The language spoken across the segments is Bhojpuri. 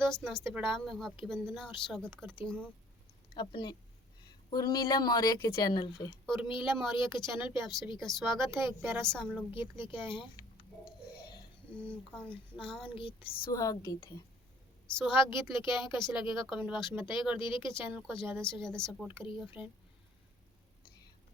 दोस्त, नमस्ते, प्रणाम। मैं हूँ आपकी वंदना और स्वागत करती हूँ अपने उर्मिला मौर्य के चैनल पे। उर्मिला मौर्य के चैनल पे आप सभी का स्वागत है। एक प्यारा सा हम लोग गीत लेके आए हैं। कौन नहावन गीत, सुहाग गीत है। सुहाग गीत लेके आए हैं। कैसे लगेगा कमेंट बॉक्स में बताइएगा और दीदी के चैनल को ज़्यादा से ज़्यादा सपोर्ट करिएगा फ्रेंड।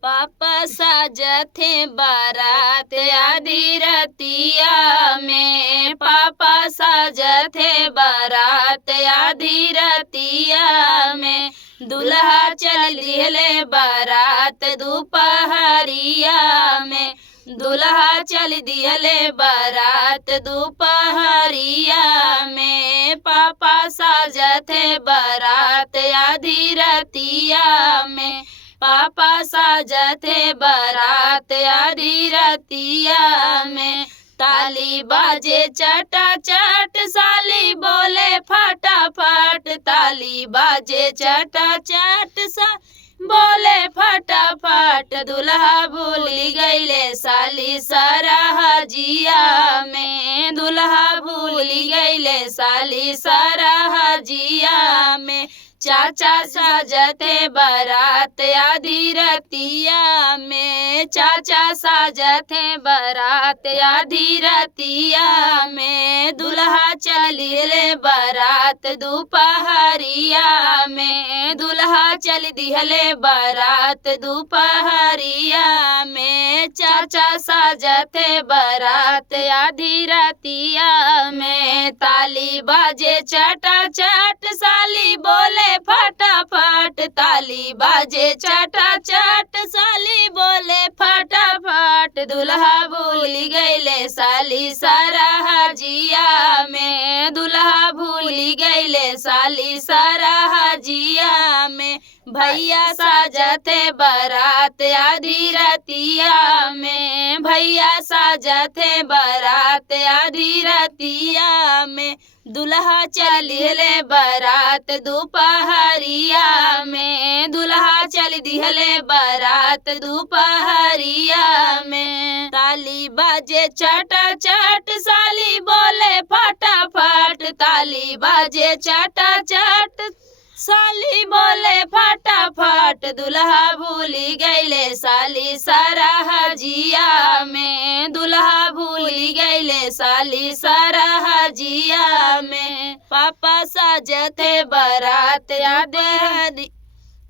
पापा साजथे बारात आधी रतिया में, पापा साजथे बारात आधी रतिया में, दुल्हा चल दिहले बारात दोपहरिया में, दुल्हा चल दिहले बारात दोपहरिया में, पापा साजथे बारात आधी रतिया में, पापा साजथे बारात आधी रतिया में, ताली बाजे चटाचट साली बोले फटाफट, ताली बाजे चटाचट सा बोले फटाफट, दुल्हा भूल गईले साली सरहजिया में, दुल्हा भूल गईले साली सरहजिया में, चाचा साजथे बारात आधी रतिया में, चाचा साजथे बारात आधी रतिया में, दुल्हा चलिए बारात दोपहरिया में, दुल्हा चल दिहले बारात दोपहरिया में, चाचा साजथे बारात आधी रतिया में, ताली बाजे चटाचट साली बोले फटाफट, ताली बाजे चटाचट साली बोले फटाफट, दुल्हा भूल गईले साली सरहजिया में, दुल्हा भूल गईले साली सरहजिया में, भैया साजथे बारात आधी रतिया में, भैया साजथे बारात आधी रतिया में, दुल्हा चलिए बारात दोपहरिया में, दुल्हा चल दिहले बारात दोपहरिया में, ताली बाजे चटाचट साली बोले फटाफट, ताली बाजे चटाचट साली बोले फटाफट, दुल्हा भूल गईले साली सरहजिया में, दुल्हा भूल गईले साली सरहजिया में, पापा साजथे बारात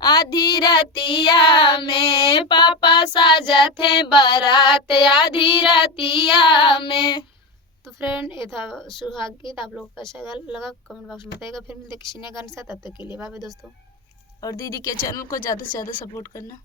आधी रतिया में, पापा साजथे बारात आधी रतिया में। तो फ्रेंड, ये था सुहाग गीत। आप लोग को कैसा लगा कमेंट बॉक्स में बताइएगा। फिर मिलते किसी नए गाने के साथ। तब तक के लिए बाय बाय दोस्तों। और दीदी के चैनल को ज़्यादा से ज़्यादा सपोर्ट करना।